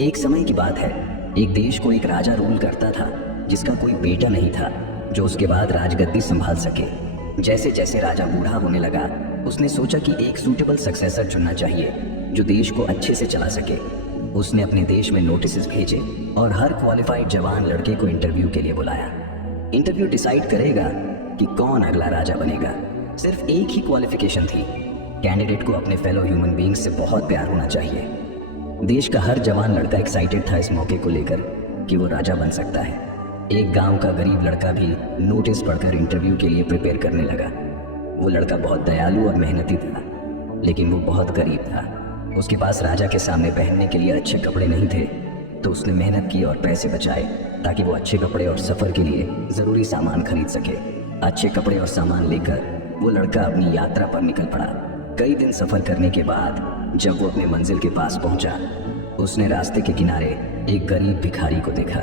एक समय की बात है, एक देश को एक राजा रूल करता था जिसका कोई बेटा नहीं था जो उसके बाद राजगद्दी संभाल सके। जैसे जैसे राजा बूढ़ा होने लगा, उसने सोचा कि एक सूटेबल सक्सेसर चुनना चाहिए जो देश को अच्छे से चला सके। उसने अपने देश में नोटिस भेजे और हर क्वालिफाइड जवान लड़के को इंटरव्यू के लिए बुलाया। इंटरव्यू डिसाइड करेगा कि कौन अगला राजा बनेगा। सिर्फ एक ही क्वालिफिकेशन थी, कैंडिडेट को अपने फेलो ह्यूमन बीइंग्स से बहुत प्यार होना चाहिए। देश का हर जवान लड़का एक्साइटेड था इस मौके को लेकर कि वो राजा बन सकता है। एक गांव का गरीब लड़का भी नोटिस पढ़कर इंटरव्यू के लिए प्रिपेयर करने लगा। वो लड़का बहुत दयालु और मेहनती था, लेकिन वो बहुत गरीब था। उसके पास राजा के सामने पहनने के लिए अच्छे कपड़े नहीं थे, तो उसने मेहनत की और पैसे बचाए ताकि वो अच्छे कपड़े और सफ़र के लिए ज़रूरी सामान खरीद सके। अच्छे कपड़े और सामान लेकर वो लड़का अपनी यात्रा पर निकल पड़ा। कई दिन सफ़र करने के बाद जब वो अपने मंजिल के पास पहुंचा, उसने रास्ते के किनारे एक गरीब भिखारी को देखा।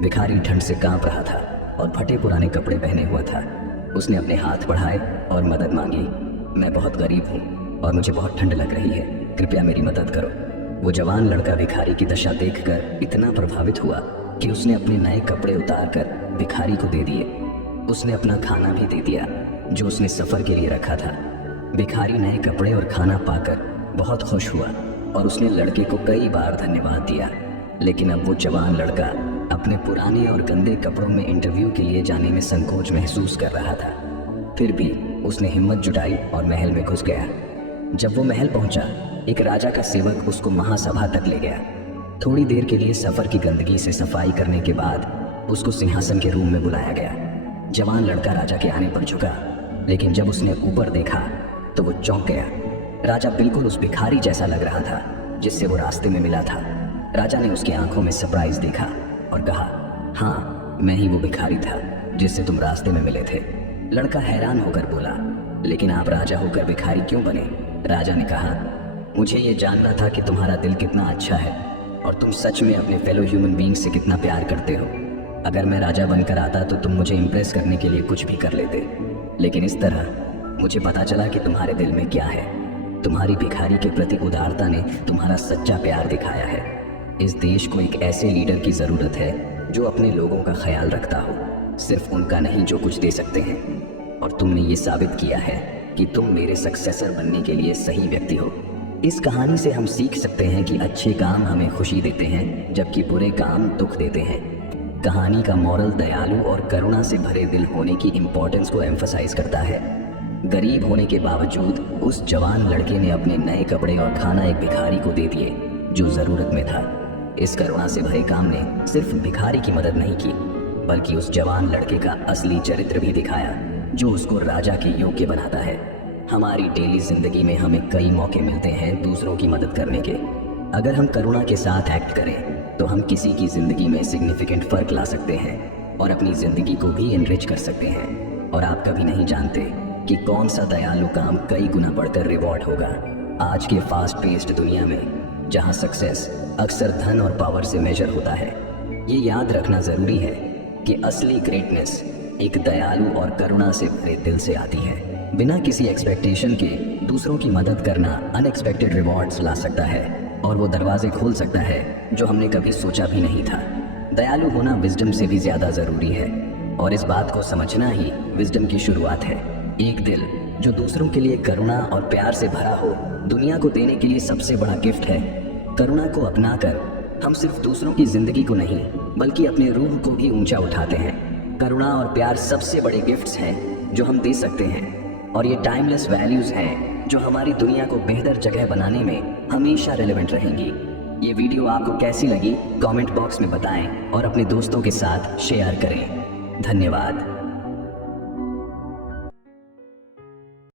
भिखारी ठंड से कांप रहा था और फटे पुराने कपड़े पहने हुआ था। उसने अपने हाथ बढ़ाए और मदद मांगी। मैं बहुत गरीब हूँ और मुझे बहुत ठंड लग रही है, कृपया मेरी मदद करो। वो जवान लड़का भिखारी की दशा देखकर इतना प्रभावित हुआ कि उसने अपने नए कपड़े उतारकर भिखारी को दे दिए। उसने अपना खाना भी दे दिया जो उसने सफ़र के लिए रखा था। भिखारी नए कपड़े और खाना पाकर बहुत खुश हुआ और उसने लड़के को कई बार धन्यवाद दिया। लेकिन अब वो जवान लड़का अपने पुराने और गंदे कपड़ों में इंटरव्यू के लिए जाने में संकोच महसूस कर रहा था। फिर भी उसने हिम्मत जुटाई और महल में घुस गया। जब वो महल पहुंचा, एक राजा का सेवक उसको महासभा तक ले गया। थोड़ी देर के लिए सफ़र की गंदगी से सफाई करने के बाद उसको सिंहासन के रूम में बुलाया गया। जवान लड़का राजा के आने पर झुका, लेकिन जब उसने ऊपर देखा तो वो चौंक गया। राजा बिल्कुल उस भिखारी जैसा लग रहा था जिससे वो रास्ते में मिला था। राजा ने उसकी आंखों में सरप्राइज देखा और कहा, हाँ, मैं ही वो भिखारी था जिससे तुम रास्ते में मिले थे। लड़का हैरान होकर बोला, लेकिन आप राजा होकर भिखारी क्यों बने? राजा ने कहा, मुझे ये जानना था कि तुम्हारा दिल कितना अच्छा है और तुम सच में अपने फेलो ह्यूमन बीइंग से कितना प्यार करते हो। अगर मैं राजा बनकर आता तो तुम मुझे इम्प्रेस करने के लिए कुछ भी कर लेते, लेकिन इस तरह मुझे पता चला कि तुम्हारे दिल में क्या है। तुम्हारी भिखारी के प्रति उदारता ने तुम्हारा सच्चा प्यार दिखाया है। इस देश को एक ऐसे लीडर की ज़रूरत है जो अपने लोगों का ख्याल रखता हो, सिर्फ उनका नहीं जो कुछ दे सकते हैं। और तुमने ये साबित किया है कि तुम मेरे सक्सेसर बनने के लिए सही व्यक्ति हो। इस कहानी से हम सीख सकते हैं कि अच्छे काम हमें खुशी देते हैं जबकि बुरे काम दुख देते हैं। कहानी का मॉरल दयालु और करुणा से भरे दिल होने की इम्पोर्टेंस को एम्फसाइज करता है। गरीब होने के बावजूद उस जवान लड़के ने अपने नए कपड़े और खाना एक भिखारी को दे दिए जो ज़रूरत में था। इस करुणा से भरे काम ने सिर्फ भिखारी की मदद नहीं की, बल्कि उस जवान लड़के का असली चरित्र भी दिखाया जो उसको राजा के योग्य बनाता है। हमारी डेली जिंदगी में हमें कई मौके मिलते हैं दूसरों की मदद करने के। अगर हम करुणा के साथ एक्ट करें तो हम किसी की ज़िंदगी में सिग्निफिकेंट फ़र्क ला सकते हैं और अपनी ज़िंदगी को भी एनरिच कर सकते हैं। और आप कभी नहीं जानते कि कौन सा दयालु काम कई गुना बढ़कर रिवॉर्ड होगा। आज के फास्ट पेस्ड दुनिया में जहां सक्सेस अक्सर धन और पावर से मेजर होता है, ये याद रखना ज़रूरी है कि असली ग्रेटनेस एक दयालु और करुणा से भरे दिल से आती है। बिना किसी एक्सपेक्टेशन के दूसरों की मदद करना अनएक्सपेक्टेड रिवॉर्ड्स ला सकता है और वो दरवाजे खोल सकता है जो हमने कभी सोचा भी नहीं था। दयालु होना विजडम से भी ज़्यादा ज़रूरी है और इस बात को समझना ही विजडम की शुरुआत है। एक दिल जो दूसरों के लिए करुणा और प्यार से भरा हो, दुनिया को देने के लिए सबसे बड़ा गिफ्ट है। करुणा को अपनाकर हम सिर्फ दूसरों की जिंदगी को नहीं बल्कि अपने रूह को भी ऊंचा उठाते हैं। करुणा और प्यार सबसे बड़े गिफ्ट्स हैं जो हम दे सकते हैं और ये टाइमलेस वैल्यूज हैं जो हमारी दुनिया को बेहतर जगह बनाने में हमेशा रेलेवेंट रहेंगी। ये वीडियो आपको कैसी लगी कमेंट बॉक्स में बताएं और अपने दोस्तों के साथ शेयर करें। धन्यवाद।